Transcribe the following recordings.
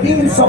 300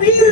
3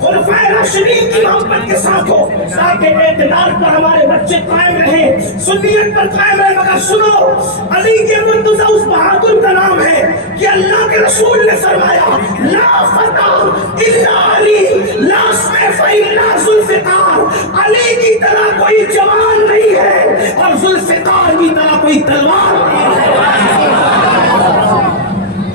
خلفائے راشدین کی محبت کے ساتھ ہو تاکہ اعتدال پر ہمارے بچے قائم رہیں، سنیت پر قائم رہیں۔ مگر سنو، علی کے مرتضیٰ اس بہادر کا نام ہے کہ اللہ کے رسول نے فرمایا لا فتح الا علی لا سیف الا ذوالفقار، علی کی طرح کوئی جوان نہیں ہے اور ذوالفقار کی طرح کوئی تلوار نہیں ہے۔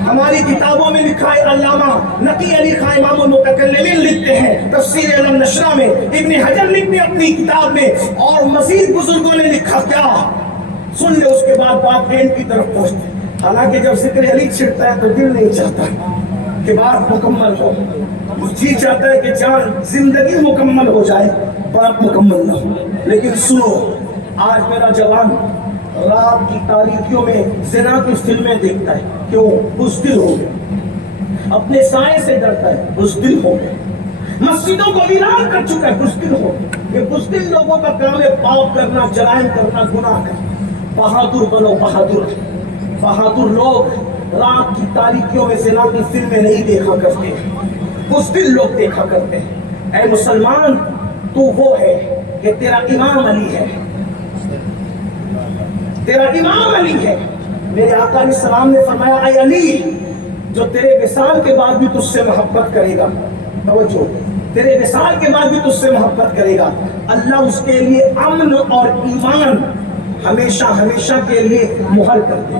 ہماری کتابوں میں لکھا ہے، علامہ نقی علی خان امام المتکلمین لکھتے ہیں تفسیر علم نشرہ میں، ابن حجر لکھتے اپنی کتاب میں، اور مزید بزرگوں نے لکھا کیا سن لے، اس کے بعد بات اینڈ کی طرف پہنچتے۔ حالانکہ جب ذکر علی چھڑتا ہے تو دل نہیں چاہتا کہ بات مکمل ہو، جی چاہتا ہے کہ جان زندگی مکمل ہو جائے، بات مکمل نہ ہو۔ لیکن سنو، آج میرا جوان رات کی تاریکیوں میں زنا کی فلمیں دیکھتا ہے، کیوں؟ بزدل ہو گیا، اپنے سائے سے ڈرتا ہے، بزدل ہو گیا، مسجدوں کو ویران کر چکا ہے، بزدل ہو گیا۔ یہ بزدل لوگوں کا کام ہے پاپ کرنا، جرائم کرنا، گناہ کرنا۔ بہادر بنو، بہادر بہادر لوگ رات کی تاریکیوں میں زنا کی فلمیں نہیں دیکھا کرتے، بزدل لوگ دیکھا کرتے ہیں۔ اے مسلمان، تو وہ ہے کہ تیرا امام علی ہے، تیرا امام علی ہے۔ میرے آقا علیہ السلام نے فرمایا اے علی، جو تیرے وصال کے بعد بھی تجھ سے محبت کرے گا، توجہ، تیرے وصال کے بعد بھی تجھ سے محبت کرے گا، اللہ اس کے لیے امن اور ایمان ہمیشہ ہمیشہ کے لیے مہر کر دے۔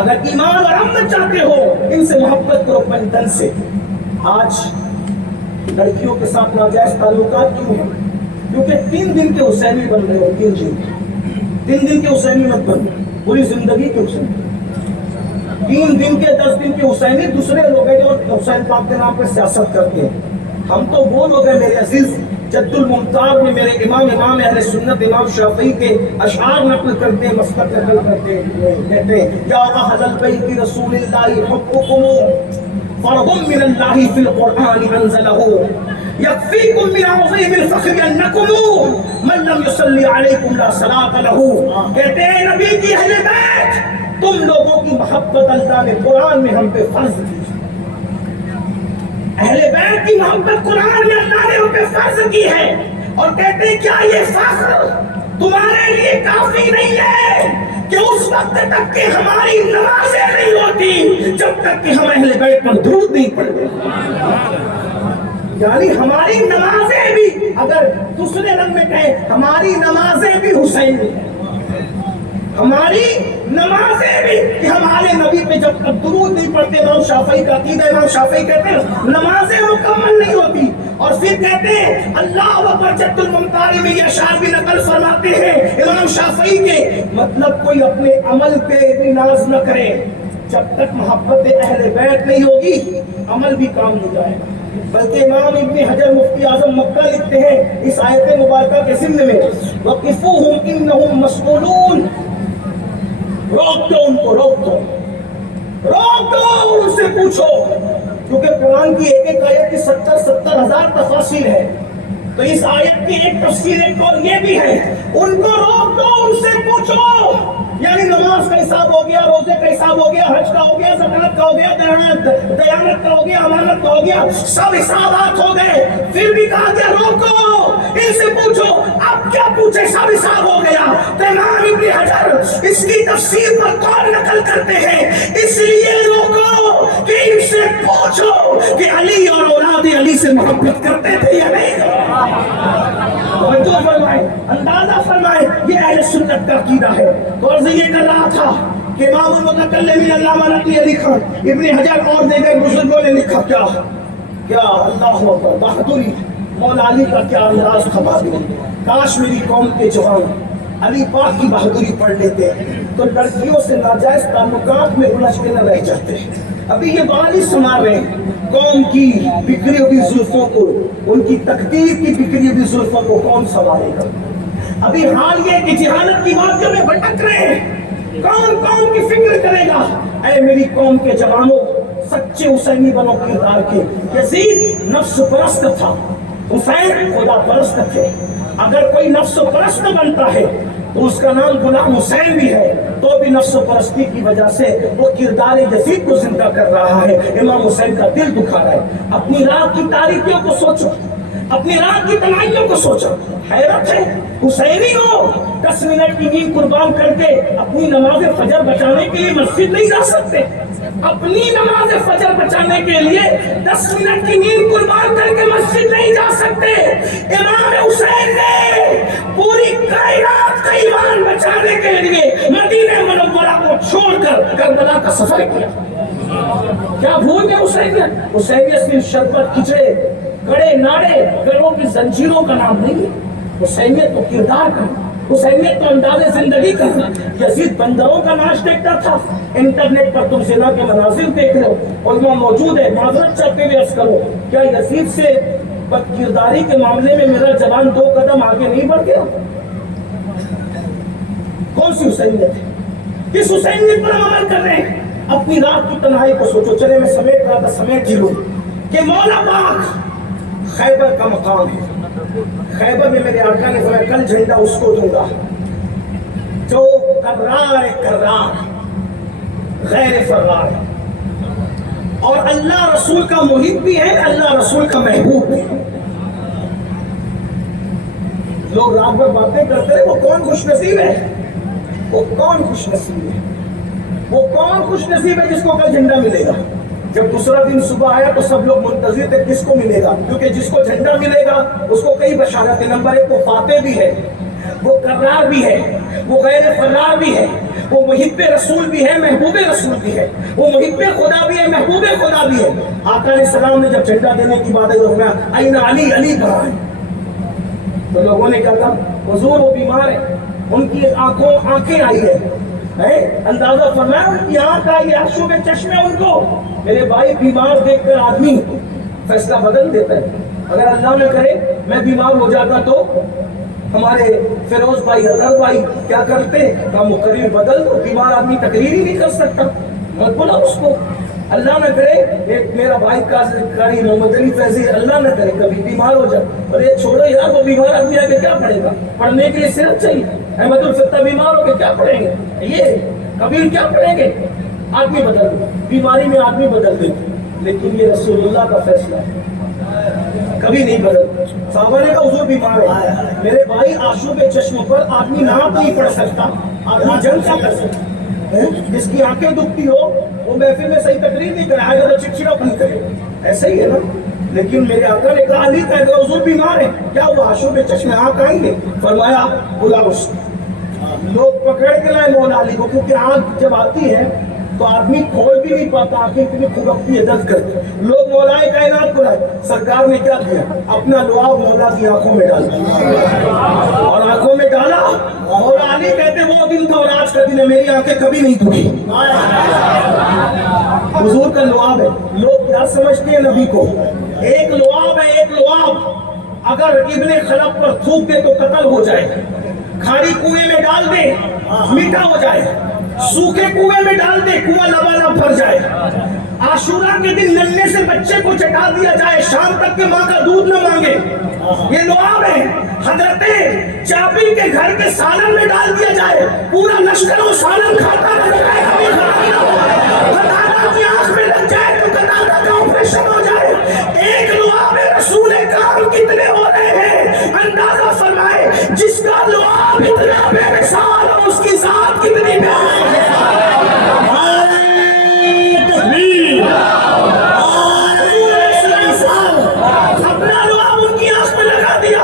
اگر ایمان اور امن چاہتے ہو، ان سے محبت کرو پنجتن سے۔ آج لڑکیوں کے ساتھ ناجائز تعلقات کیوں ہیں؟ کیونکہ 3 دن کے حسینی بن رہے ہو، 3 دن کے حسینی مت بن، پوری زندگی کے حسینی۔ 3 دن کے 10 دن کے حسینی دوسرے لوگ ہیں جو حسین پاک کے نام پہ سیاست کرتے ہیں۔ ہم تو وہ لوگ ہیں میرے عزیز، جد الممتاز میں میرے امام اہل سنت امام شافعی کے اشعار نقل کرتے ہیں، مسلک نقل کرتے ہیں، کہتے ہیں یا اہل البیت رسول اللہ حبکم فرض من اللہ فی القرآن انزلہ یکفیکم من عظیم الفخر انکم من لم یصلی علیکم لا صلاۃ لہ۔ کہتے ہیں نبی کی اہل بیت، تم لوگوں کی محبت اللہ نے قرآن میں ہم پہ فرض کی، اہل بیت کی محبت قرآن میں اللہ نے ہم پہ فرض کی ہے۔ اور کہتے ہیں کیا یہ فخر تمہارے لیے کافی نہیں ہے کہ اس وقت تک کہ ہماری نمازیں نہیں ہوتی جب تک کہ ہم اہل بیت پر درود نہیں پڑھتے؟ یعنی ہماری نمازیں بھی، اگر دوسرے رنگ میں کہیں، ہماری نمازیں بھی حسینی ہیں، ہماری نمازیں بھی کہ ہم آل نبی پہ جب تک درود نہیں پڑھتے، امام شافعی کا عقیدہ، امام شافعی کہتے ہیں نمازیں مکمل نہیں ہوتی۔ اور پھر کہتے ہیں اللہ اکبر، جد الممتاری میں یہ اشعار بھی نقل فرماتے ہیں امام شافعی کے، مطلب کوئی اپنے عمل پہ بھی ناز نہ کرے، جب تک محبت اہل بیت نہیں ہوگی عمل بھی کام نہیں جائے گا۔ بلکہ امام ابن حجر مفتی اعظم مکہ لکھتے ہیں اس آیت مبارکہ کے ضمن میں وَقِفُوهُمْ إِنَّهُمْ مَسْئُولُونَ، روک دو ان کو، روک دو ان سے پوچھو، کیونکہ قرآن کی ایک آیت کی 70,000 تفاسیر ہے، تو اس آیت کی ایک تفسیر ایک اور یہ بھی ہے، ان کو روک دو، ان سے پوچھو۔ یعنی نماز کا حساب ہو گیا، روزے کا حساب ہو گیا، حج کا ہو گیا، زکوٰۃ کا ہو گیا، دیانت کا ہو گیا، امانت کا ہو گیا، سب حسابات ہو گئے، پھر بھی کہا گیا روکو، ان سے پوچھو۔ اب کیا پوچھے، سب حساب ہو گیا۔ تو امام ابن حجر اس کی تفسیر پر قول نقل کرتے ہیں، اس لیے روکو کہ ان سے پوچھو کہ علی اور اولاد علی سے محبت کرتے تھے یا نہیں۔ توجہ فرمائے، اندازہ فرمائے، یہ اہل سنت کا عقیدہ ہے۔ تو عرض یہ کر رہا تھا کہ امام المتکلمین علامہ نقی علی خان، ابن حجر اور دیگر بزرگوں نے لکھا کیا اللہ اکبر، بہادری مولا علی کا کیا انداز تھا بہادری۔ کاش میری قوم کے جوان علی پاک کی بہادری پڑھ لیتے تو لڑکیوں سے ناجائز تعلقات میں الجھ کے نہ رہ جاتے۔ ابھی یہ بالی سنا رہے ہیں، قوم کی بکھری ہوئی زلفوں کو، ان کی تقدیر کی بکھری ہوئی زلفوں کو کون سنبھالے گا؟ ابھی حال یہ کہ جہالت کی وادیوں میں بھٹک رہے ہیں، کون قوم کی فکر کرے گا؟ اے میری قوم کے جوانوں، سچے حسینی بنو کردار کے۔ یزید نفس پرست تھا، حسین خدا پرست تھے۔ اگر کوئی نفس پرست بنتا ہے تو اس کا نام غلام حسین بھی ہے، تو بھی نفس و پرستی کی وجہ سے وہ کردار یزید کو زندہ کر رہا ہے، امام حسین کا دل دکھا رہا ہے۔ اپنی رات کی تاریکیوں کو سوچو، اپنی رات کی تنہائیوں کو سوچو۔ حیرت ہے، حسینی ہو 10 منٹ کی نیند قربان کر کے اپنی نماز فجر بچانے کے لیے مسجد نہیں جا سکتے، اپنی نماز فجر بچانے کے لیے 10 منٹ کی نیند قربان کر کے مسجد نہیں جا سکتے۔ امام حسین نے پوری کائنات کا ایمان بچانے کے لیے مدینہ منورہ کو چھوڑ کر کربلا کا سفر کیا۔ کیا بھول گئے حسینیت؟ حسینیت صرف شربت، کھچڑے، کڑے ناڑے، گھروں کی زنجیروں کا نام نہیں ہے۔ حسینیت تو کردار کا، حسینیت تو انداز زندگی کا۔ یزید بندروں کا ناش دیکھتا تھا۔ انٹرنیٹ پر تم زنا کے مناظر دیکھ رہے ہو، علماء موجود ہے، معذرت چاہتے ہوئے عرض کرو، کیا یزید سے بد کرداری کے معاملے میں میرا جوان 2 قدم آگے نہیں بڑھ گیا؟ کون سی حسینیت ہے؟ کس حسینیت پر ہم عمل کر رہے ہیں؟ اپنی رات کی تنہائی کو سوچو۔ چلے میں سمیٹ رہا تھا، سمیٹ ہی لوں کہ مولا پاک خیبر کا مقام ہے۔ خیبر میں میرے آقا نے فرمایا کل جھنڈا اس کو دوں گا جو کرار غیر فرار ہے، اور اللہ رسول کا محب بھی ہے، اللہ رسول کا محبوب بھی ہے۔ لوگ رات بھر باتیں کرتے ہیں، وہ کون خوش نصیب ہے؟ وہ کون خوش نصیب ہے؟ وہ کون خوش نصیب ہے جس کو کل جھنڈا ملے گا؟ جب دوسرا دن صبح آیا تو سب لوگ منتظر تھے کس کو ملے گا، کیونکہ جس کو جھنڈا ملے گا اس کو کئی بشارتیں۔ نمبر 1 وہ فاتح بھی ہے، وہ کرار بھی ہے، وہ غیر فرار بھی ہے، وہ محب رسول بھی ہے، محبوب رسول بھی ہے، وہ محب خدا بھی ہے، محبوب خدا بھی ہے۔ آقا علیہ السلام نے جب جھنڈا دینے کی بات ہے، این علی، علی کہاں ہے؟ تو لوگوں نے کہا تھا حضور وہ بیمار ہے، ان کی آنکھیں آئی ہے، اندازہ فرمایا ان کی آنکھ آئی ہے، آنسو کے چشمے ان کو۔ میرے بھائی بیمار دیکھ کر آدمی فیصلہ بدل دیتا ہے۔ اگر اللہ نہ کرے میں بیمار ہو جاتا تو ہمارے فیروز بھائی، اظہر بھائی کیا کرتے؟ کہا مقرر بدل دو، بیمار آدمی تقریر ہی نہیں کر سکتا، مت بولا اس کو۔ اللہ نہ کرے ایک میرا بھائی قاری محمد علی فیضی، اللہ نہ کرے کبھی بیمار ہو جائے، اور یہ چھوڑو یار، وہ بیمار آدمی آگے کیا پڑھے گا؟ پڑھنے کے لیے صحت چاہیے۔ احمد الفتح بیمار ہو کے کیا پڑھیں گے؟ یہ کبھی کیا پڑھیں گے؟ آدمی بدل دے، بیماری میں آدمی بدل دے، لیکن یہ رسول اللہ کا فیصلہ ہے، کبھی نہیں بدل۔ صحابہ نے کہا حضور بیمار ہے، میرے بھائی آنسو کے چشموں پر آدمی نماز نہیں پڑھ سکتا، آدمی جنگ کیا کر سکتا؟ جس کی آنکھیں دکھتی ہو وہ محفل میں صحیح تقریر نہیں کرے، آئے گا تو چڑچڑا پن کرے، ایسا ہی ہے نا۔ لیکن میرے آقا نے کہا علی کا حضور بیمار ہے، کیا وہ آنسو کے چشمے آنکھ آئیں گے؟ فرمایا بلاؤ اس کو۔ لوگ پکڑ کے لائے مولا علی کو، کیونکہ آنکھ جب آتی ہے تو آدمی کھول بھی نہیں پاتا، آنکھیں اتنی کھبکتی ہے درد کرتی۔ لوگ مولا کائنات کو لائے، سرکار نے کیا کیا؟ اپنا لعاب مولا کی آنکھوں میں ڈال دیا، اور آنکھوں میں ڈالا۔ مولا علی کہتے وہ دن تھا اور آج کا دن ہے، میری آنکھیں کبھی نہیں دکھی۔ حضور کا لعاب ہے۔ لوگ کیا سمجھتے ہیں نبی کو؟ ایک لعاب ہے، ایک لعاب اگر ابن خلف پر تھوک دے تو قتل ہو جائے، کھاری کنویں میں ڈال دے میٹھا ہو جائے، سوکھے کنویں میں ڈال دے کنواں لبالب بھر جائے، عاشورہ کے دن ننھے سے بچے کو چٹا دیا جائے، شام تک کے ماں کا دودھ نہ مانگے، یہ لعاب ہے۔ حضرت جابر کے گھر کے سالن میں ڈال دیا جائے، پورا لشکر وہ سالن کھاتا نظر آئے، کبھی خرابی نہ ہو، قتادہ کی آنکھ میں لگ جائے تو قتادہ کا آپریشن ہو جائے۔ ایک لعاب رسول کام کتنے ہو رہے ہیں اندازہ فرمائے، جس کا لعاب اتنا بے مثال اور اس کی ذات کتنی بے اپنا لعاب ان کی آنکھ میں لگا دیا،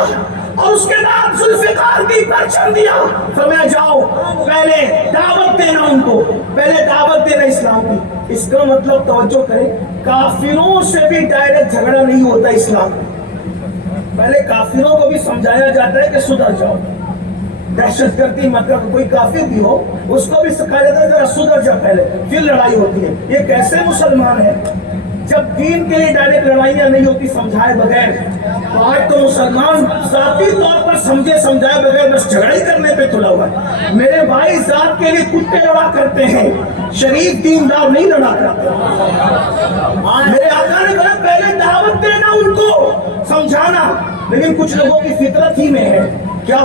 اور اس کے بعد ذوالفقار کی پرچم دیا، فرمایا جاؤ پہلے دعوت دینا ان کو، پہلے دعوت دینا اسلام کی۔ اس کا مطلب توجہ کریں، کافروں سے بھی ڈائریکٹ جھگڑا نہیں ہوتا اسلام میں، پہلے کافروں کو بھی سمجھایا جاتا ہے کہ سدھر جاؤ، دہشت گردی مطلب کوئی کافر بھی ہو اس کو بھی سکھایا جاتا ہے ذرا سدھر جا پہلے، پھر لڑائی ہوتی ہے۔ یہ کیسے مسلمان ہے جب دین کے لیے ڈائریکٹ لڑائیاں نہیں ہوتی سمجھائے بغیر؟ تو آج تو مسلمان ذاتی طور پر سمجھے سمجھائے بغیر بس جھگڑائی کرنے پہ تلا ہوا ہے۔ میرے بھائی ذات کے لیے کتے لڑا کرتے ہیں، شریف دیندار نہیں لڑا کرتے۔ میرے آقا نے کہا پہلے دعوت دینا ان کو، سمجھانا، لیکن کچھ لوگوں کی فطرت ہی میں ہے کیا؟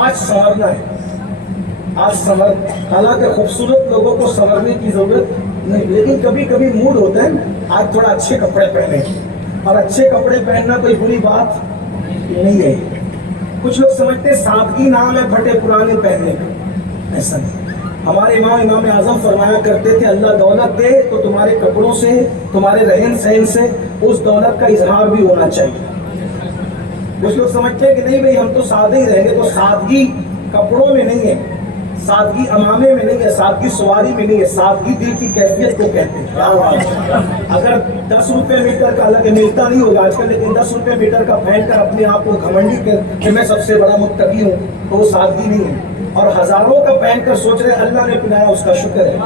آج سنورنا ہے، آج سنور، حالانکہ خوبصورت لوگوں کو سنورنے کی ضرورت نہیں، لیکن کبھی کبھی موڈ ہوتا ہے آج تھوڑا اچھے کپڑے پہنے، اور اچھے کپڑے پہننا کوئی بری بات نہیں ہے۔ کچھ لوگ سمجھتے ہیں سادگی نام ہے پھٹے پرانے پہننے کا، ایسا نہیں۔ ہمارے امام اعظم فرمایا کرتے تھے اللہ دولت دے تو تمہارے کپڑوں سے، تمہارے رہن سہن سے اس دولت کا اظہار بھی ہونا چاہیے۔ کچھ لوگ سمجھتے ہیں کہ نہیں بھائی ہم تو سادے ہی رہیں گے، تو سادگی کپڑوں میں نہیں ہے، سادگی امامے میں نہیں ہے، سادگی سواری میں نہیں ہے، سادگی دل کی کیفیت کو کہتے ہیں۔ اگر 10 روپے میٹر کا، حالانکہ ملتا نہیں ہوگا آج کل، لیکن 10 روپے میٹر کا پہن کر اپنے آپ کو گھمنڈی کہ میں سب سے بڑا متقی ہوں، تو وہ سادگی نہیں ہے۔ اور ہزاروں کا پہن کر سوچ رہے اللہ نے پہنایا اس کا شکر ہے۔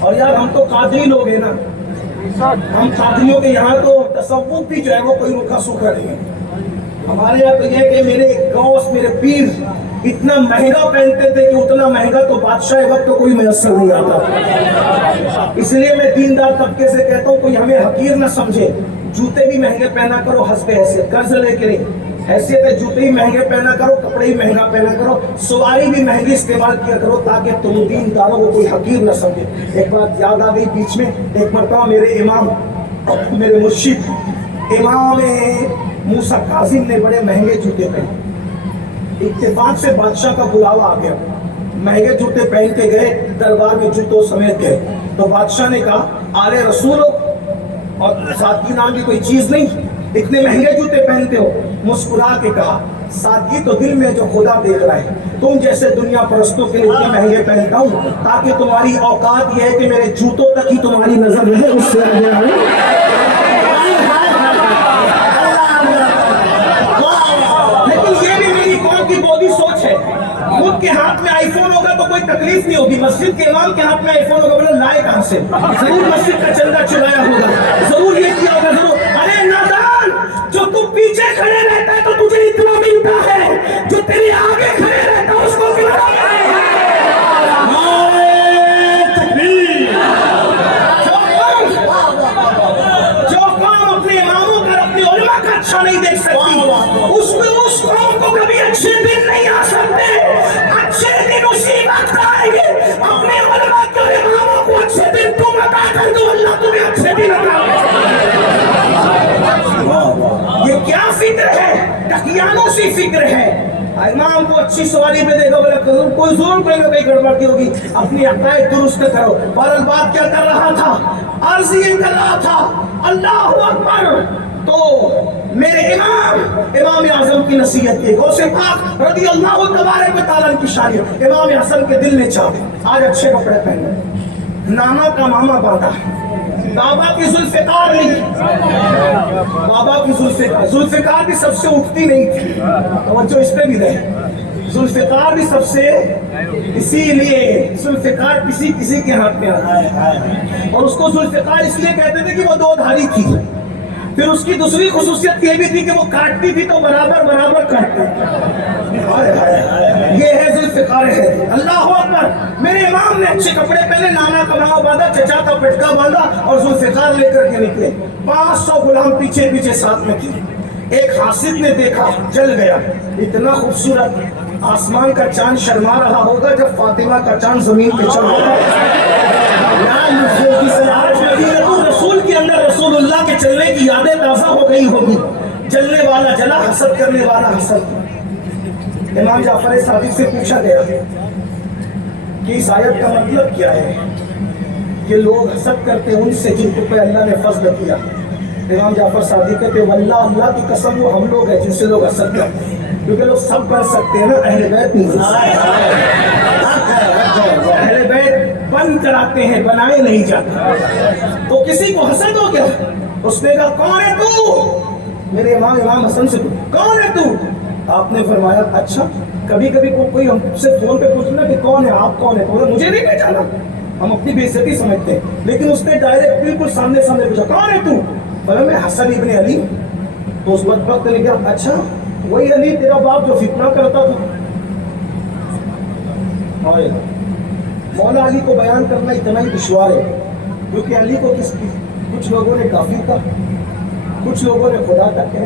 اور یار ہم تو قادری لوگ ہیں نا، ہم قادریوں کے یہاں تو تصوف بھی جو ہے وہ کوئی روکھا سوکھا نہیں ہے۔ ہمارے یہاں تو یہ کہ میرے غوث، میرے پیر اتنا مہنگا پہنتے تھے کہ اتنا مہنگا تو بادشاہ وقت تو کوئی میسر نہیں آتا۔ اس لیے میں دیندار طبقے سے کہتا ہوں کوئی ہمیں حقیر نہ سمجھے، جوتے بھی مہنگے پہنا کرو حسب حیثیت، قرض لے کے نہیں، حیثیت ہے جوتے ہی مہنگے پہنا کرو، کپڑے ہی مہنگا پہنا کرو، سواری بھی مہنگی استعمال کیا کرو تاکہ تم دینداروں کو کوئی حقیر نہ سمجھے۔ ایک بات یاد آ گئی بیچ میں، ایک مرتبہ میرے امام، میرے مرشد امام موسیٰ کاظم نے بڑے مہنگے جوتے پہنے، اتفاق سے بادشاہ کا بلاوا آ گیا، مہنگے جوتے پہن کے گئے دربار میں، جوتوں سمیت گئے، تو بادشاہ نے کہا آلے رسول ہو اور سادگی نام کی کوئی چیز نہیں، اتنے مہنگے جوتے پہنتے ہو؟ مسکرا کے کہا سادگی تو دل میں جو خدا دیکھ رہا ہے، تم جیسے دنیا پرستوں کے لیے اتنے مہنگے پہنتا ہوں تاکہ تمہاری اوقات یہ ہے کہ میرے جوتوں تک ہی تمہاری نظر رہے، اس سے لیکن یہ بھی میری قوم کی بودی سوچ ہے، خود کے ہاتھ میں آئی فون ہوگا تو کوئی تکلیف نہیں ہوگی، مسجد کے امام کے ہاتھ میں آئی فون ہوگا بولے لائے کہاں سے، ضرور مسجد کا چندہ چلایا ہوگا، ضرور یہ کیا ہوگا، ضرور۔ ارے نادان، جو تم پیچھے کھڑے رہتا ہے تو تجھے اتنا ملتا ہے، جو تیرے آگے کھڑے رہتا ہے اس کو کتنا جو قوم اپنے اماموں کا، اپنے علماء کا اچھا نہیں دیکھ سکتی، اس قوم کو کبھی اچھے دن نہیں آ سکتے۔ اچھے دن اسی وقت آئیں گے اپنے علماء کے اور اماموں کو اچھے دن تم عطا کر دو، اللہ تمہیں اچھے دن عطا کر دو۔ یہ کیا فکر ہے؟ ٹکیانوں سی فکر ہے۔ امام کو اچھی سواری پہ دیکھو، بولے کوئی ضرور کوئی نہ کوئی گڑبڑ کی ہوگی، اپنی عقائد درست کرو۔ بہرحال بات کیا کر رہا تھا؟ عرض یہ کر رہا تھا اللہ اکبر، تو میرے امام اعظم کی نصیحت کی، غوث پاک رضی اللہ تبارک و تعالیٰ کی شان، امام حسن کے دل نے چاہے آج اچھے کپڑے پہنے، نانا کا ماما باندھا، بابا کی ذوالفقار نہیں، بابا کی ذوالفقار بھی سب سے اٹھتی نہیں تھی، توجہ اس پہ بھی رہے، ذوالفقار بھی سب سے، اسی لیے ذوالفقار کسی کے ہاتھ میں آتا ہے، اور اس کو ذوالفقار اس لیے کہتے تھے کہ وہ دو دھاری تھی۔ پھر اس کی دوسری خصوصیت یہ بھی تھی کہ وہ کاٹتی تھی تو برابر کاٹتی، یہ ہے ذوالفقار ہے۔ اللہ اکبر، میرے امام نے اچھے کپڑے پہنے، نانا کا ماما باندھا، چچا کا پٹکا باندھا اور ذوالفقار لے کر کے نکلے، 500 غلام پیچھے ساتھ میں تھے۔ ایک حاسد نے دیکھا، جل گیا، اتنا خوبصورت، آسمان کا چاند شرما رہا ہوگا جب فاطمہ کا چاند زمین پہ چل رہا ہے۔ رسول کے اندر رسول اللہ کے چلنے کی یادیں تازہ ہو گئی ہوگی، جلنے والا جلا، حسد کرنے والا حسد۔ امام جعفر صادق سے پوچھا گیا کہ اس آیت کا مطلب کیا ہے؟ کہ لوگ حسد کرتے ان سے جن کو اللہ نے فضل کیا۔ امام جعفر صادق کہتے ہیں واللہ، اللہ کی قسم وہ ہم لوگ ہیں جن سے لوگ حسد کرتے ہیں، کیونکہ لوگ سب بن سکتے ہیں نا، اہل بیت نہیں بن سکتے، اہل بیت بن کراتے ہیں، بنائے نہیں جاتے۔ تو کسی کو حسد ہو گیا، اس نے کہا کون ہے تو؟ میرے امام حسن سے کون ہے تو؟ آپ نے فرمایا اچھا، کبھی کوئی ہم سے فون پہ پوچھنا کہ کون ہے آپ، کون ہے، تو مجھے نہیں پہچانا، ہم اپنی بے عزتی سمجھتے ہیں، لیکن اس نے ڈائریکٹ بالکل سامنے پوچھا کون ہے تو؟ میں حسن ابن علی۔ تو اس بدبخت نے کہا اچھا وہی علی تیرا باپ جو فتنہ کرتا تھا۔ مولا علی کو بیان کرنا اتنا ہی دشوار ہے، کیونکہ علی کو کچھ لوگوں نے کافر کہا، کچھ لوگوں نے خدا تک کہا،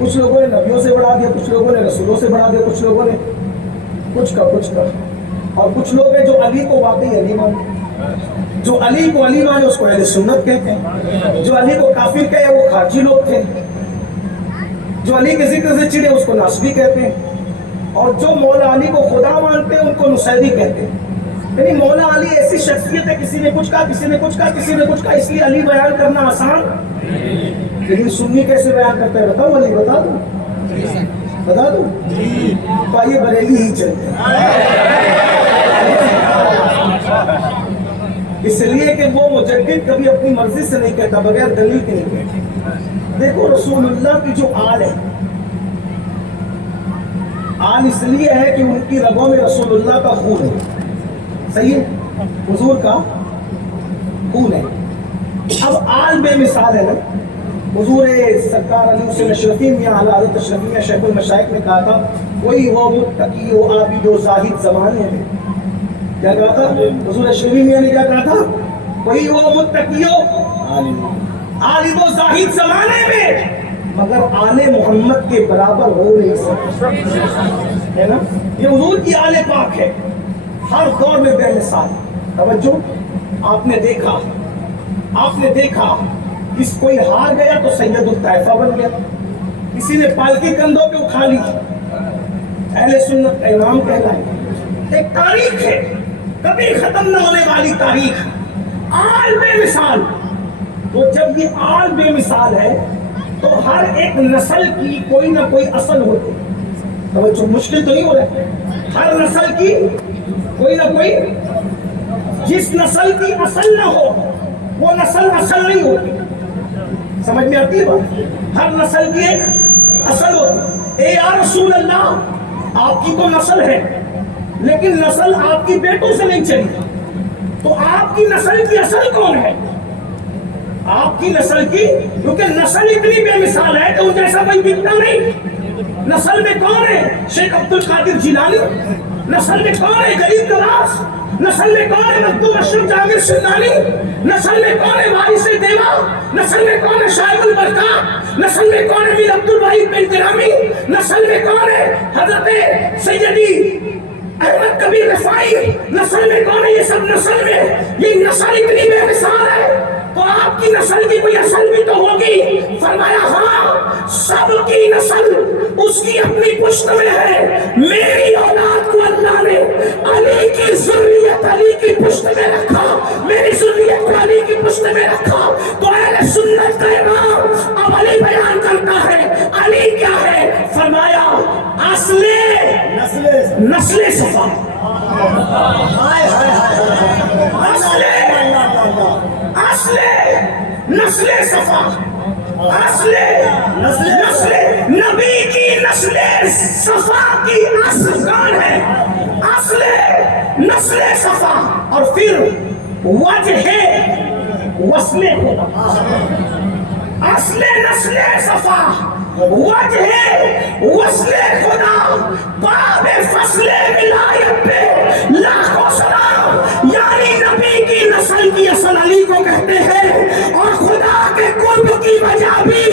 کچھ لوگوں نے نبیوں سے بڑھا دیا, کچھ لوگوں نے رسولوں سے بڑھا دیا, کچھ لوگوں نے کچھ کا اور کچھ لوگ ہیں جو علی کو واقعی علی مانے, جو علی کو علی مانے اس کو اہل سنت کہتے ہیں, جو علی کو کافر کہے وہ خارجی لوگ تھے, جو علی کے ذکر سے چڑے اس کو ناصبی کہتے ہیں, اور جو مولا علی کو خدا مانتے ہیں ان کو نصیری کہتے ہیں. یعنی مولا علی ایسی شخصیت ہے, کسی نے کچھ کہا, کسی نے کچھ کہا, کسی نے کچھ کہا, اس لیے علی بیان کرنا آسان. لیکن سنی کیسے بیان کرتا ہے بتاؤ, علی بتا دوں, بتا دوں, تو آئیے بریلی ہی چلتے ہیں. اس لیے کہ وہ مجدد کبھی اپنی مرضی سے نہیں کہتا, بغیر دلیل کے نہیں کہتا. دیکھو رسول اللہ کی جو آل ہے, آل اس لیے ہے کہ ان کی رگوں میں رسول اللہ کا خون ہے, صحیح ہے, حضور کا خون ہے. اب آل بے مثال ہے نا. حضور سرکار علی حسین اشرفی میاں اعلیٰ حضرت اشرفی میاں شیخ المشائخ نے کہا تھا, کوئی وہ متقی و عابد و زاہد زمانے میں, کیا کہا تھا حضور اشرفی میاں نے, کیا کہا تھا, کوئی وہ متقی و عالم و زاہد زمانے میں مگر آل محمد کے برابر ہو نہیں سکتا, ہے نا. یہ حضور کی آل پاک ہے, ہر دور میں بے مثال. توجہ, آپ نے دیکھا کس کوئی ہار گیا تو سید الطائفہ بن گیا, کسی نے پالکی کندھوں پہ اٹھا لی, اہل سنت کا امام کہلائے. ایک تاریخ ہے, کبھی ختم نہ ہونے والی تاریخ, آل بے مثال. تو جب یہ آل بے مثال ہے تو ہر ایک نسل کی کوئی نہ کوئی اصل ہوتی ہے. توجہ, مشکل تو نہیں ہو رہا ہے, ہر نسل کی کوئی نہ کوئی, جس نسل کی اصل نہ ہو وہ نسل اصل نہیں ہوتی. سمجھ میں آتی ہے بات, ہر نسل کی ایک اصل ہوتی. اے یا رسول اللہ, آپ کی تو نسل ہے لیکن نسل آپ کی بیٹوں سے نہیں چلی, تو آپ کی نسل کی اصل کون ہے؟ آپ کی نسل کی, کیونکہ نسل اتنی بے مثال ہے کہ ان جیسا کوئی دکھتا نہیں. نسل میں کون ہے؟ شیخ عبد القادر جیلانی. نسل میں کون ہے؟ غریب نواز. نسل میں کون ہے؟ مخدوم اشرف جابر سندانی. نسل میں کون ہے؟ وارث دیوا. نسل میں کون ہے؟ شاہد البرکا. نسل میں کون ہے؟ میر عبد الواحد بن گرامی. نسل میں کون ہے؟ حضرت سیدی احمد کبیر رفاعی. نسل میں کون ہے؟ یہ سب نسل میں, یہ نسل اتنی بے مثال ہے تو آپ کی نسل کی کوئی اصل بھی تو ہوگی. فرمایا ہاں, سب کی نسل اس کی اپنی پشت میں ہے. میری اولاد کو اللہ نے علی کی ذریت علی کی پشت میں رکھا, میری ذریت کو علی کی پشت میں رکھا. تو اہل سنت کا امام اب علی بیان کرتا ہے, علی کیا ہے؟ فرمایا نسل صفا, نسل صفا, نسل نبی کی نسل صفا کی اصل کون ہے؟ اصل نسل صفا. اور پھر وجہ وصل خدا, اصل نسل صفا, وجہ وصل خدا, باب فصل ولایت پہ لاکھوں سلام. یعنی نبی کی نسل کی اصل علی کو کہتے ہیں, اور خدا کے قرب کی وجہ بھی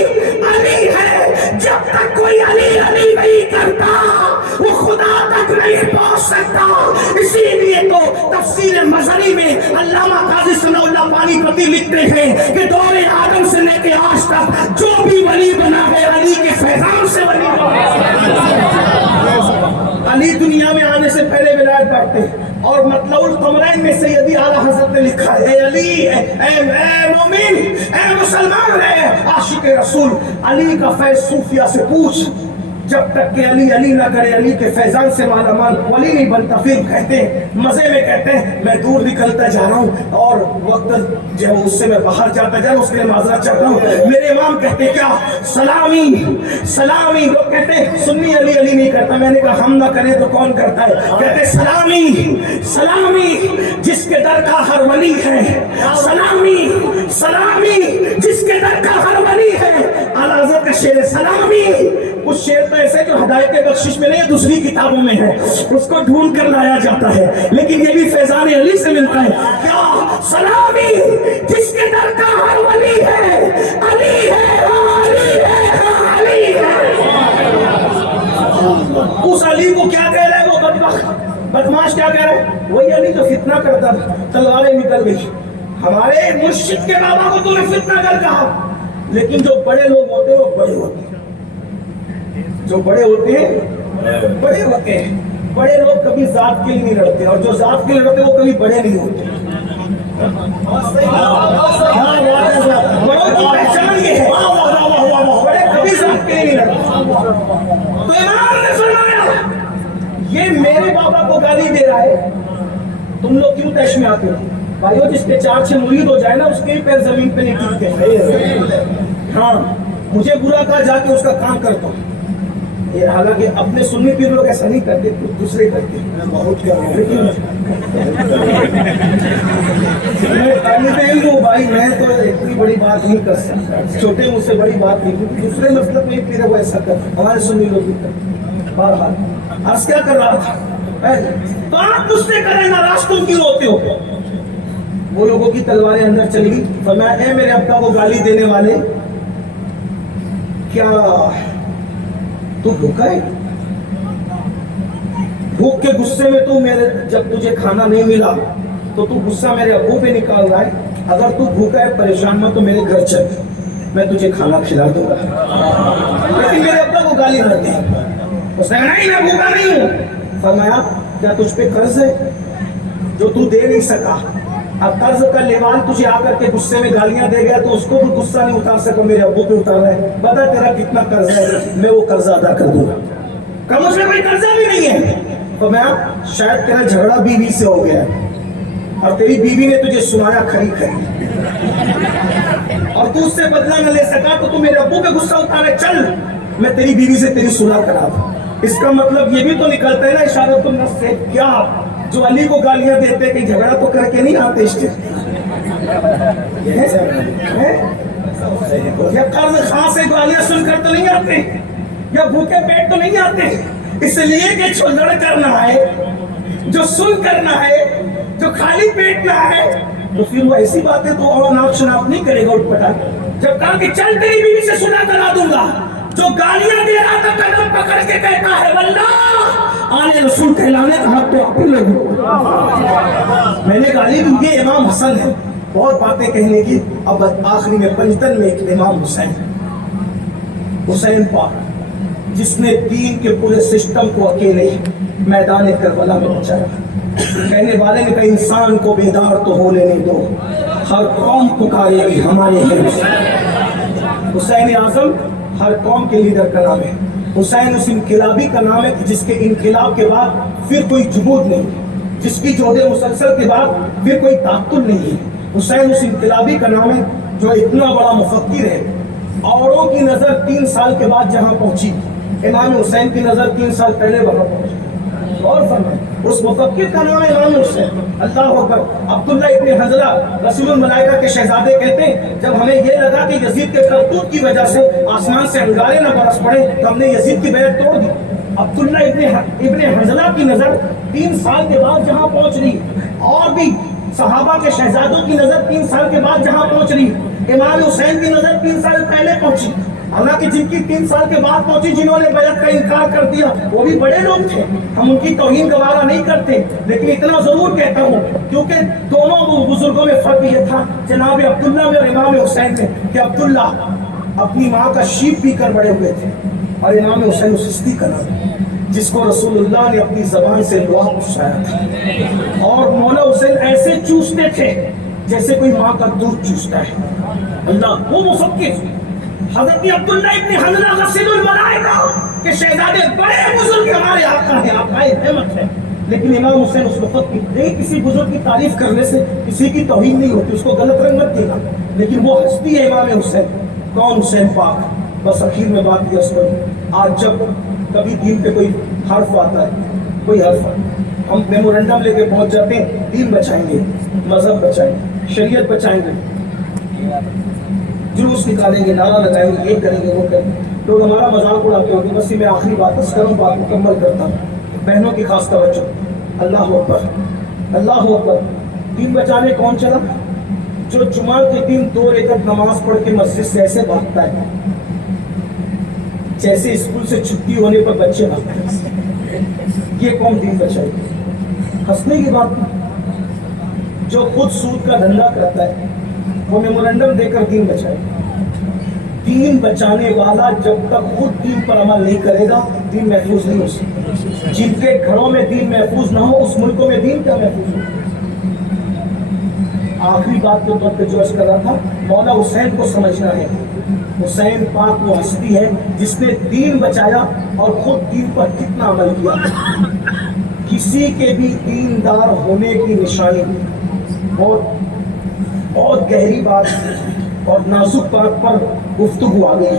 علی ہے. جب تک کوئی علی علی نہیں کرتا وہ خدا تک نہیں پہنچ سکتا. اسی لیے تو تفسیر مظہری میں علامہ قاضی ثناء اللہ پانی پتی لکھتے ہیں کہ دور آدم سے لے کے آج تک جو بھی ولی بنا ہے علی کے فیضان سے ولی بنا. علی دنیا میں آنے سے پہلے ولایت پاتے ہیں, اور مطلع القمرین میں سیدی اعلیٰ حضرت نے لکھا ہے, اے علی, اے مومن, اے مسلمان, اے عاشق رسول, علی کا فیض صوفیہ سے پوچھ. جب تک کہ علی علی نہ کرے, علی کے فیضان سے مالا مال ولی نہیں بنتا. پھر کہتے ہیں مزے میں کہتے ہیں میں دور نکلتا جا رہا ہوں اور وقت جو ہے اس سے میں باہر جاتا جا رہا ہوں, اس کے لیے معذرت چاہتا ہوں. میرے امام کہتے ہیں کیا سلامی. لوگ کہتے ہیں سنی علی علی نہیں کرتا. میں نے کہا ہم نہ کریں تو کون کرتا ہے؟ کہتے سلامی جس کے در کا ہر ولی ہے, سلامی جس کے در کا ہر ولی ہے. اعلیٰ حضرت کا شعر سلامی. کچھ شعر تو ایسے جو ہدایت بخشش میں نہیں, دوسری کتابوں میں ہے, اس کو ڈھونڈ کر لایا جاتا ہے, لیکن یہ بھی فیضان علی سے ملتا ہے. کیا سلامی جس کے در کا ہر ولی ہے, علی ہے, علی ہے, علی ہے. فتنہ کرتا تھا, تلواریں نکل گئی. ہمارے مرشد کے بابا کو تم نے فتنہ کر کہا, لیکن جو بڑے لوگ ہوتے ہیں وہ بڑے ہوتے ہیں, جو بڑے ہوتے ہیں بڑے ہوتے ہیں. بڑے لوگ کبھی ذات کے لیے نہیں لڑتے, اور جو ذات کے لیے لڑتے وہ کبھی بڑے نہیں ہوتے. بڑوں کی پہچان یہ ہے, بڑے کبھی ذات کے لیے نہیں لڑتے. تو امام نے فرمایا یہ میرے بابا کو گالی دے رہا ہے, تم لوگ کیوں تیش میں آتے ہو؟ بھائیو جس کے 4-6 مرید ہو جائے نا اس کے پیر زمین پہ نہیں ٹکتے. ہاں مجھے برا کہا جا کے اس کا کام کرتا ہوں. یہ حالانکہ اپنے سنی پیر لوگ ایسا نہیں کرتے, دوسرے کرتے. بہت کیا طالب علم ہوں بھائی, میں تو اتنی بڑی بات نہیں کر سکتا, چھوٹے مجھ سے بڑی بات نہیں. دوسرے مسلک میں پیر وہ ایسا کرتے, ہمارے سنی لوگ بھی کرتے. بہرحال عرض کیا کر رہا تھا, تو آپ مجھ سے کریں ناراض تم کیوں ہوتے ہو؟ وہ لوگوں کی تلواریں اندر چلی گئی. فرمایا اے میرے ابا کو گالی دینے والے, کیا تو بھوکا ہے؟ بھوک کے غصے میں تو میرے, جب تجھے کھانا نہیں ملا تو تو غصہ میرے ابو پہ نکال رہا ہے. اگر تو بھوکا ہے پریشان مت تو میرے گھر چل, میں تجھے کھانا کھلا دوں گا. لیکن میرے ابا کو گالی نہ دے. اس نے کہا نہیں میں بھوکا نہیں ہوں. فرمایا کیا تجھ پہ قرض ہے جو تو دے نہیں سکا؟ اب قرض کا لیوان تجھے آ کر کے غصے میں گالیاں دے گیا تو اس کو بھی غصہ نہیں اتار سکا, میرے ابو پہ اتارا ہے. بتا تیرا کتنا قرض ہے, میں وہ قرضہ ادا کر دوں گا. کہ مجھ میں کوئی قرضہ بھی نہیں ہے. تو میں شاید تیرا جھگڑا بیوی سے ہو گیا ہے اور تیری بیوی نے تجھے سنایا کھری کھری اور تو اس سے بدلہ نہ لے سکا تو تو میرے ابو پہ غصہ اتارے, چل میں تیری بیوی سے تیری صلح کرا دوں. اس کا مطلب یہ بھی تو نکلتا ہے نا اشارۃ النص سے, کیا جو علی کو گالیاں دیتے کہ جھگڑا تو کر کے نہیں آتے یا قرض خاں سے گالیاں سن کر تو نہیں آتے, یا بھوکے پیٹ تو نہیں آتے. اس لیے کہ جو لڑ کرنا ہے, جو سن کرنا ہے, جو خالی پیٹ نہ ہے, تو پھر وہ ایسی باتیں تو اور ناپ شناپ نہیں کرے گا اٹھ پٹا. جب کہا کہ چل تیری بیوی سے صلح کرا دوں گا, جو گالیاں دے رہا تھا قدم پکڑ کے کہتا ہے واللہ آنے رسول کہلانے کا حق تو آپ ہی لگو. میں نے گالی دی, یہ امام حسن ہے, بہت باتیں کہنے کی. اب آخری میں پنجتن میں ایک امام حسین پاک, جس نے دین کے پورے سسٹم کو اکیلے میدان کربلا میں پہنچایا. کہنے والے نے کہا انسان کو بیدار تو ہو لینے دو, ہر قوم پکارے گی ہمارے ہیں. حسین اعظم ہر قوم کے لیڈر کا نام ہے. حسین اس انقلابی کا نام ہے جس کے انقلاب کے بعد پھر کوئی جمود نہیں, جس کی جہد مسلسل کے بعد پھر کوئی تعطل نہیں ہے. حسین اس انقلابی کا نام ہے جو اتنا بڑا مفکر ہے. اوروں کی نظر 3 سال کے بعد جہاں پہنچی, امام حسین کی نظر 3 سال پہلے وہاں پہنچی. اور فرمائیں اس مفکر کا نام ہے امام حسین. اللہ اکبر. عبداللہ ابن حنظلہ رسول الملائکہ کے شہزادے کہتے ہیں جب ہمیں یہ لگا کہ یزید کے کرتوت کی وجہ سے آسمان سے انگارے نہ برس پڑے تو ہم نے یزید کی بیعت توڑ دی. عبداللہ ابن حنظلہ کی نظر 3 سال کے بعد جہاں پہنچ رہی, اور بھی صحابہ کے شہزادوں کی نظر 3 سال کے بعد جہاں پہنچ رہی, امام حسین کی نظر 3 سال پہلے پہنچی. حالانکہ جن کی 3 سال کے بعد پہنچی, جنہوں نے بیعت کا انکار کر دیا, وہ بھی بڑے لوگ تھے, ہم ان کی توہین گوارا نہیں کرتے. لیکن اتنا ضرور کہتا ہوں کیونکہ دونوں بزرگوں میں فرق یہ تھا, جناب عبداللہ میں اور امام حسین میں, کہ عبداللہ اپنی ماں کا شیپ پی کر بڑے ہوئے تھے, اور امام حسین سستی کا نام جس کو رسول اللہ نے اپنی زبان سے لعاب چوسایا تھا. اور مولا حسین ایسے چوستے تھے جیسے کوئی ماں کا دودھ چوستا ہے. اللہ وہ مفکر حضرت عبداللہ ابن حنظلہ غسیل الملائکہ کے شہزادے, بڑے بزرگ ہمارے آقا ہیں, آقا رحمت ہے. لیکن امام حسین اس وقت کی کسی بزرگ کی تعریف کرنے سے کسی کی توہین نہیں ہوتی, اس کو غلط رنگ مت دینا. لیکن وہ ہستی ہے امام حسین. کون حسین پاک. بس اخیر میں بات یہ سن, آج جب کبھی دین پہ کوئی حرف آتا ہے, کوئی حرف ہم میمورنڈم لے کے پہنچ جاتے ہیں, دین بچائیں گے, مذہب بچائیں گے, شریعت بچائیں گے, جلوس نکالیں گے, نعرہ لگائیں گے, یہ کریں گے, وہ کریں گے. لوگ ہمارا مذاق اڑاتے ہوگی. بس میں آخری بات کروں, بات مکمل کرتا ہوں. بہنوں کی خاص توجہ. اللہ اکبر, اللہ اکبر. دین بچانے کون چلا؟ جو جمعہ کے دن 2 رکعت نماز پڑھ کے مسجد سے ایسے بھاگتا ہے جیسے اسکول سے چھٹی ہونے پر بچے بھاگتے ہیں. یہ قوم دین بچائے. ہنسنے کی بات نہیں. جو خود سود کا دھندا کرتا ہے وہ میمورنڈم دے کر دین بچائے. دین بچانے والا جب تک خود دین پر عمل نہیں کرے گا دین محفوظ نہیں ہو سکتا. جن کے گھروں میں دین محفوظ نہ ہو اس ملکوں میں دین کیا محفوظ ہو. آخری بات کے طور پہ جو عرض کر رہا تھا, مولا حسین کو سمجھنا ہے. حسین پاک وہ ہستی ہے جس نے دین بچایا اور خود دین پر کتنا عمل کیا. کسی کے بھی دیندار ہونے کی نشانی بہت گہری بات اور نازک بات پر گفتگو آ گئی.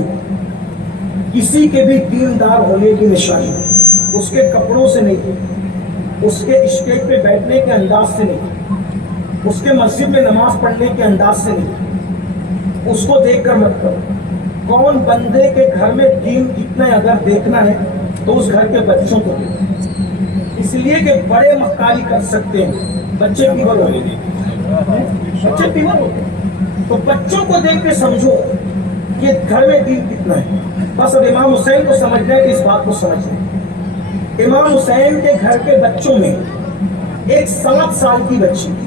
کسی کے بھی دیندار ہونے کی نشانی اس کے کپڑوں سے نہیں, اس کے اسٹیج پہ بیٹھنے کے انداز سے نہیں, اس کے مسجد میں نماز پڑھنے کے انداز سے نہیں. اس کو دیکھ کر مت کرو. کون بندے کے گھر میں دین کتنا ہے اگر دیکھنا ہے تو اس گھر کے بچوں کو دیکھو. اس لیے کہ بڑے مکاری کر سکتے ہیں, بچے پیور ہوتے ہیں, بچے پیور ہوتے ہیں. تو بچوں کو دیکھ کے سمجھو کہ گھر میں دین کتنا ہے. بس اب امام حسین کو سمجھنا ہے کہ اس بات کو سمجھنا ہے. امام حسین کے گھر کے بچوں میں ایک 7 سال کی بچی تھی.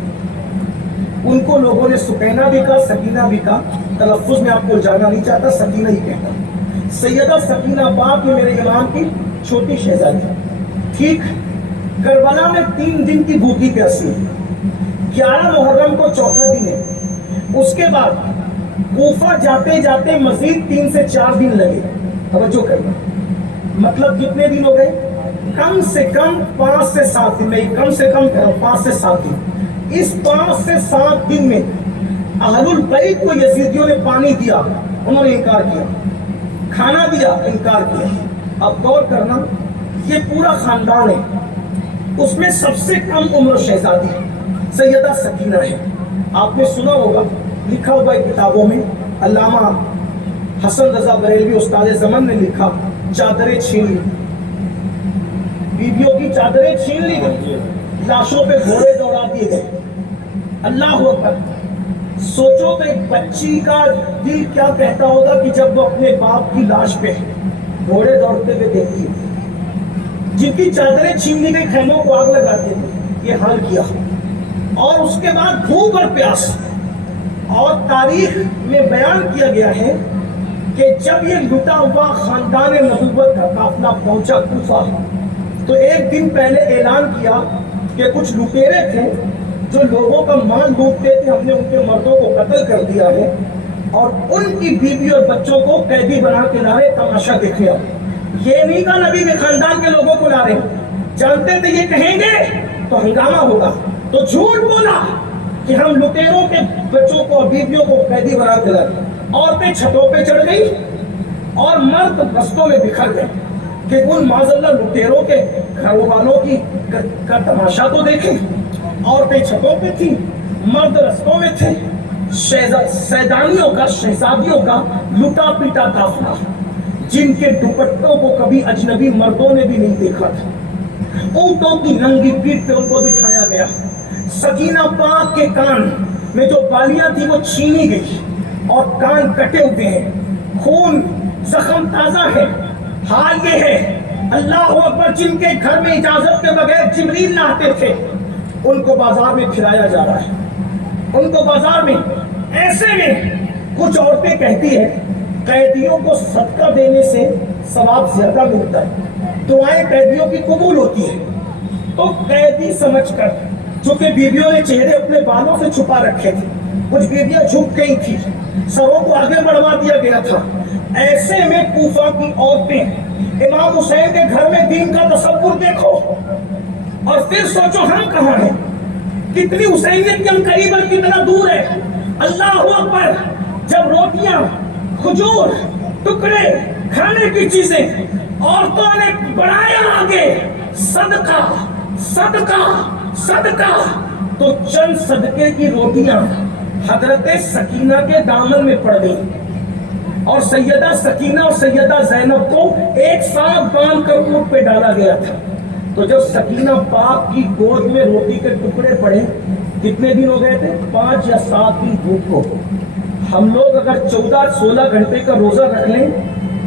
ان کو لوگوں نے سکینہ بھی کہا, سکینہ بھی کہا. تلفظ میں آپ کو جانا نہیں چاہتا, سکینہ ہی کہتا. سیدہ سکینہ پاک میں میرے امام کی چھوٹی شہزادی. ٹھیک, کربلا میں 3 دن کی بھوکی پیاسی. 11 محرم کو چوتھا دن ہے. اس کے بعد کوفہ جاتے جاتے مزید 3 سے 4 دن لگے. توجہ کرنا, مطلب کتنے دن ہو گئے؟ کم سے کم 5 سے 7 دن. میں کم سے کم 5 سے 7 دن. اس 5 سے 7 دن میں اہل البیت کو یزیدیوں نے پانی دیا, انہوں نے انکار کیا. کھانا دیا, انکار کیا. اب غور کرنا, یہ پورا خاندان ہے, اس میں سب سے کم عمر شہزادی سیدہ سکینہ ہے. آپ نے سنا ہوگا, لکھا ہوا ہے کتابوں میں, علامہ حسن رضا بریلوی استاد زمن نے لکھا, چادریں چھین لی, بیویوں کی چادریں چھین لی گئی, لاشوں پہ گھوڑے دوڑا دیے گئے. اللہ اکبر. سوچو تو ایک بچی کا دل کیا کہتا ہوگا کہ جب وہ اپنے باپ کی لاش پہ گھوڑے دوڑتے ہوئے دیکھتی, جن کی چادریں چھین لی گئی, خیموں کو آگ لگاتے تھے, یہ حال کیا. اور اس کے بعد بھوک اور پیاس. اور تاریخ میں بیان کیا گیا ہے کہ جب یہ لٹا ہوا خاندان نبوت کا قافلہ پہنچا کوفہ, تو ایک دن پہلے اعلان کیا کہ کچھ لٹیرے تھے جو لوگوں کا مال لوٹتے تھے, ہم نے ان کے مردوں کو قتل کر دیا ہے اور ان کی بیوی اور بچوں کو قیدی بنا کے لا رہے, تماشا دیکھے. یہ نہیں کہا نبی کے خاندان کے لوگوں کو لا رہے, جانتے تھے یہ کہیں گے تو ہنگامہ ہوگا, تو جھوٹ بولا کہ ہم لٹیروں کے بچوں کو اور بیویوں کو قیدی بنا کے لائے. عورتیں چھتوں پہ چڑھ گئی اور مرد رستوں میں بکھر گئے کہ ان معاذ اللہ لٹیروں کے گھر والوں کی کا تماشا تو دیکھیں. عورتیں چھتوں پہ تھیں, مرد رستوں میں تھے. سیدانیوں کا, شہزادیوں کا لٹا پیٹا قافلہ, جن کے دوپٹوں کو کبھی اجنبی مردوں نے بھی نہیں دیکھا تھا. اونٹوں کی ننگی پیٹھ پہ ان کو بٹھایا گیا. سکینہ پاک کے کان میں جو بالیاں تھی وہ چھینی گئی اور کان کٹے ہوئے ہیں, خون زخم تازہ ہے. حال یہ ہے, اللہ اکبر, جن کے گھر میں اجازت کے بغیر جبریل نہ آتے تھے ان کو بازار میں پھرایا جا رہا ہے. ان کو بازار میں, ایسے میں کچھ عورتیں کہتی ہیں قیدیوں کو صدقہ دینے سے ثواب زیادہ ملتا ہے, دعائیں قیدیوں کی قبول ہوتی ہیں. تو قیدی سمجھ کر, چونکہ بیویوں نے چہرے اپنے بالوں سے چھپا رکھے تھے, کچھ بیویاں جھک گئی تھی, سروں کو آگے بڑھوا دیا گیا تھا. ایسے میں کوفہ کی عورتیں امام حسین کے گھر میں دین کا تصور دیکھو اور پھر سوچو ہم کہاں ہیں, کتنی حسینیت کے ہم قریب اور کتنا دور ہے. اللہ اکبر. جب روٹیاں, کھجور, ٹکڑے, کھانے کی چیزیں عورتوں نے بڑھایا آگے, صدقہ صدقہ صدقہ, تو چند صدقے کی روٹیاں حضرت سکینہ کے دامن میں پڑ گئی اور سیدہ سکینہ اور سیدہ زینب کو ایک ساتھ باندھ کر اونٹ پہ ڈالا گیا تھا. تو جب سکینہ پاک کی گود میں روٹی کے ٹکڑے پڑے, کتنے دن ہو گئے تھے؟ 5 یا 7 دن بھوک کو. ہم لوگ اگر 14-16 گھنٹے کا روزہ رکھ لیں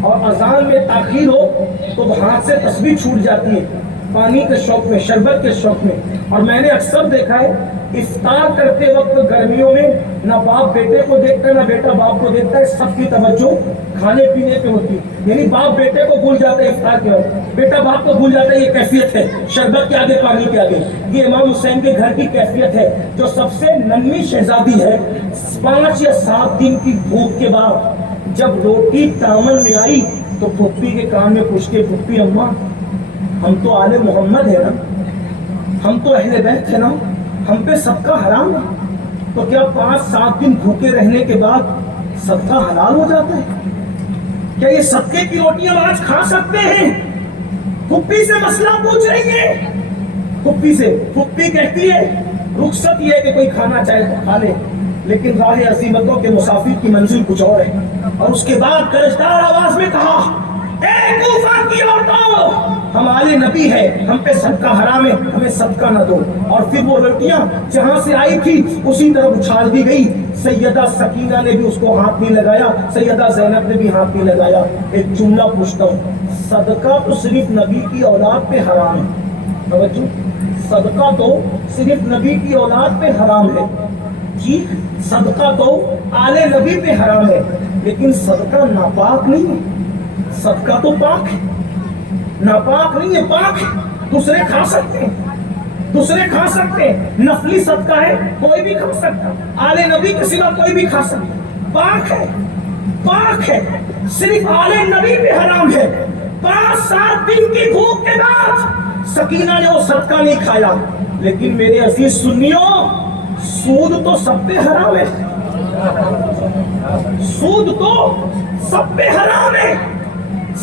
اور اذان میں تاخیر ہو تو ہاتھ سے تسبیح چھوٹ جاتی ہے, پانی کے شوق میں, شربت کے شوق میں. اور میں نے اکثر دیکھا ہے افطار کرتے وقت گرمیوں میں نہ باپ بیٹے کو دیکھتا ہے نہ بیٹا باپ کو دیکھتا ہے، سب کی توجہ کھانے پینے پہ ہوتی ہے، یعنی باپ بیٹے کو بھول جاتا ہے افطار کے وقت، بیٹا باپ کو بھول جاتا ہے۔ یہ کیفیت ہے شربت کے آگے پانی کے آگے، یہ امام حسین کے گھر کی کیفیت ہے۔ جو سب سے ننھی شہزادی ہے، 5 یا 7 دن کی بھوک کے بعد جب روٹی دامن میں آئی تو پھپھی کے کان میں پوچھ کے، پھپھی اماں ہم تو آل محمد ہے نا، ہم تو اہل بیت ہے نا، ہم پہ صدقہ حرام ہے، تو کیا 5-7 دن بھوکے رہنے کے بعد صدقہ حلال ہو جاتا ہے؟ کیا یہ صدقے کی روٹیاں آج کھا سکتے ہیں؟ پھپھی سے مسئلہ پوچھ رہی ہے، پھپھی سے۔ پھپھی کہتی ہے رخصت یہ ہے کہ کوئی کھانا چاہے تو کھا لے، لیکن راہ عزیمتوں کے مسافر کی منزل کچھ اور ہے۔ اور اس کے بعد گرجدار آواز میں کہا، اے کوفہ کی عورتوں، ہم آل نبی ہے، ہم پہ صدقہ حرام ہے، ہمیں صدقہ نہ دو۔ اور پھر وہ روٹیاں جہاں سے آئی تھی اسی طرف اچھال دی گئی۔ سیدہ سکینہ نے بھی اس کو ہاتھ نہیں لگایا، سیدہ زینب نے بھی ہاتھ نہیں لگایا۔ ایک جملہ پوچھتا ہوں، صدقہ تو صرف نبی کی اولاد پہ حرام ہے، توجہ، صدقہ تو صرف نبی کی اولاد پہ حرام ہے، ٹھیک، صدقہ تو آل نبی پہ حرام ہے، لیکن صدقہ ناپاک نہیں ہے، صدقہ تو پاک ہے، ناپاک نہیں ہے، پاک ہے، دوسرے کھا سکتے ہیں، دوسرے کھا سکتے ہیں، نفلی صدقہ ہے، کوئی بھی کھا سکتا، آل نبی کے سوا کوئی بھی کھا سکتا، پاک ہے، پاک ہے، صرف آل نبی پہ حرام ہے۔ 5-7 دن کی بھوک کے بعد سکینہ نے وہ صدقہ نہیں کھایا۔ لیکن میرے عزیز سنیو، سود تو سب پہ حرام ہے، سود تو سب پہ حرام ہے،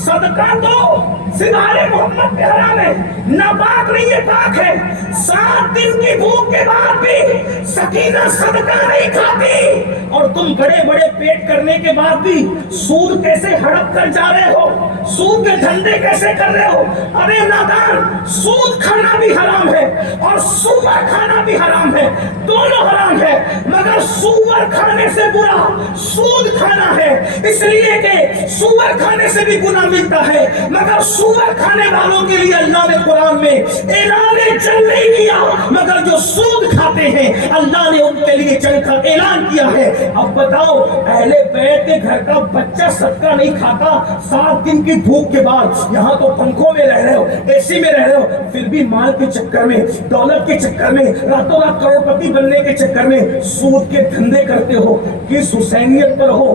صدقہ تو صرف آل محمد پہ حرام ہے، ناپاک نہیں ہے، پاک ہے۔ 7 دن کی بھوک کے بعد بھی سکینہ صدقہ نہیں کھاتی، اور تم بڑے بڑے پیٹ کرنے کے بعد بھی سود کیسے ہڑپ کر جا رہے ہو، سود کے دھندے کیسے کر رہے ہو؟ ارے نادان، سود کھانا بھی حرام ہے اور سور کھانا بھی حرام ہے، دونوں حرام ہے، مگر سور کھانے سے برا سود کھانا ہے، اس لیے کہ سور کھانے سے بھی گناہ ملتا ہے، مگر سور کھانے والوں کے لیے اللہ نے قرآن میں اعلان جنگ نہیں کیا، مگر جو سود کھاتے ہیں اللہ نے ان کے لیے جنگ کا اعلان کیا ہے۔ اب بتاؤ، اہل بیت کے گھر کا بچہ صدقہ نہیں کھاتا 7 دن کی بھوک کے بعد، یہاں تو پنکھوں میں رہ رہے ہو، اے سی میں رہ رہے ہو، پھر بھی مال کے چکر میں، دولت کے چکر میں، راتوں رات کروڑپتی بننے کے چکر میں سود کے دھندے کرتے ہو۔ کس حسینیت پر ہو؟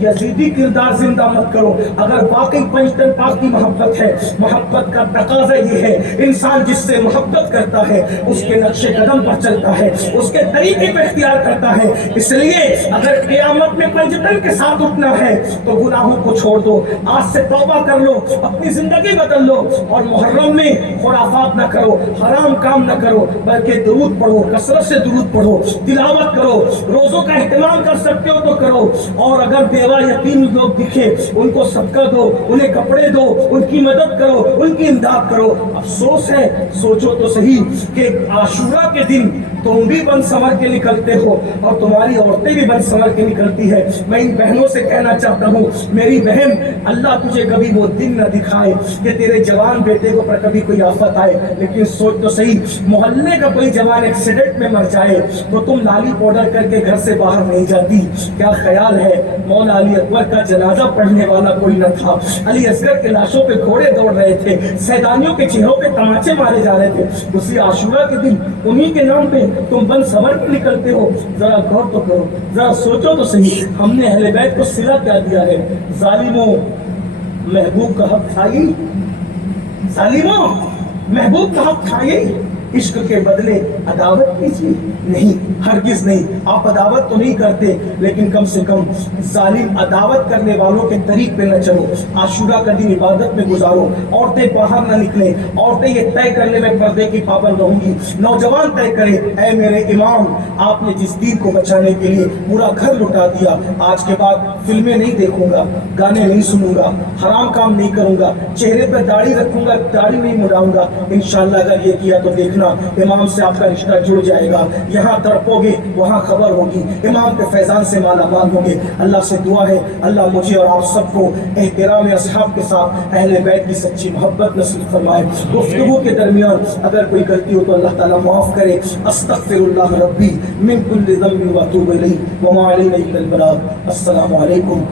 یزیدی کردار زندہ مت کرو۔ اگر واقعی پنجتن پاک کی محبت ہے، محبت کا تقاضا یہ ہے، انسان جس سے محبت کرتا ہے اس کے نقش قدم پر چلتا ہے، اس کے طریقے کو اختیار کرتا ہے۔ اس لیے اگر قیامت میں پنجتن کے ساتھ اٹھنا ہے تو گناہوں کو چھوڑ دو، آج سے توبہ کر لو، اپنی زندگی بدل لو، اور محرم میں خرافات نہ کرو، حرام کام نہ کرو، بلکہ درود پڑھو، کثرت سے درود پڑھو، تلاوت کرو، روزوں کا اہتمام کر سکتے ہو تو کرو، اور اگر بیوہ یتیم لوگ دکھے ان کو صدقہ دو، انہیں کپڑے دو، ان کی مدد کرو، ان کی امداد کرو۔ افسوس ہے، سوچو تو صحیح کہ عاشورہ کے دن تم بھی بن سنور کے نکلتے ہو اور تمہاری عورتیں بھی بن سنور کے نکلتی ہے۔ میں ان بہنوں سے کہنا چاہتا ہوں، میری بہن، اللہ تجھے کبھی وہ دن نہ دکھائے کہ تیرے جوان بیٹے کو پر کبھی کوئی آفت آئے، لیکن سوچ تو صحیح، محلے کا کوئی جوان ایکسیڈنٹ میں مر جائے تو تم لالی پاؤڈر کر کے گھر سے باہر نہیں جاتی۔ کیا خیال ہے، مولا علی اکبر کا جنازہ پڑھنے والا کوئی نہ تھا، علی اصغر کے لاشوں پہ گھوڑے دوڑ رہے تھے، سیدانیوں کے چہروں پہ تماچے مارے جا رہے تھے، اسی عاشورہ کے دن انہی کے نام پہ تم بن سنور کے نکلتے ہو۔ ذرا غور تو کرو، ذرا سوچو تو صحیح، ہم نے اہل بیت کو صلہ کیا دیا ہے؟ ظالموں، محبوب کا حق کھائیے، ظالموں، محبوب کا حق کھائیے، عشق کے بدلے عداوت کیجیے، نہیں، ہرگز نہیں۔ آپ عداوت تو نہیں کرتے، لیکن کم سے کم ظالم عداوت کرنے والوں کے طریق پہ نہ چلو۔ عاشورہ کا دن عبادت میں گزارو، عورتیں باہر نہ نکلیں، عورتیں یہ طے کر لیں میں پردے کی پابند رہوں گی، نوجوان طے کرے، اے میرے امام، آپ نے جس دین کو بچانے کے لیے پورا گھر لٹا دیا، آج کے بعد فلمیں نہیں دیکھوں گا، گانے نہیں سنوں گا، حرام کام نہیں کروں گا، چہرے پہ داڑھی رکھوں گا، داڑھی نہیں مڑاؤں گا، انشاءاللہ اگر یہ کیا تو دیکھنا امام سے آپ کا رشتہ جڑ جائے گا. یہاں تڑپو گے وہاں خبر ہوگی. امام کے فیضان سے مالا مال ہوں گے. اللہ سے دعا ہے اللہ مجھے اور آپ سب کو احترام اصحاب کے ساتھ اہل بیت کی سچی محبت نصیب فرمائے. گفتگو کے درمیان اگر کوئی غلطی ہو تو اللہ تعالیٰ معاف کرے. استغفر اللہ ربی من کل ذنب واتوب الیہ وما علینا الا البلاغ. السلام علیکم.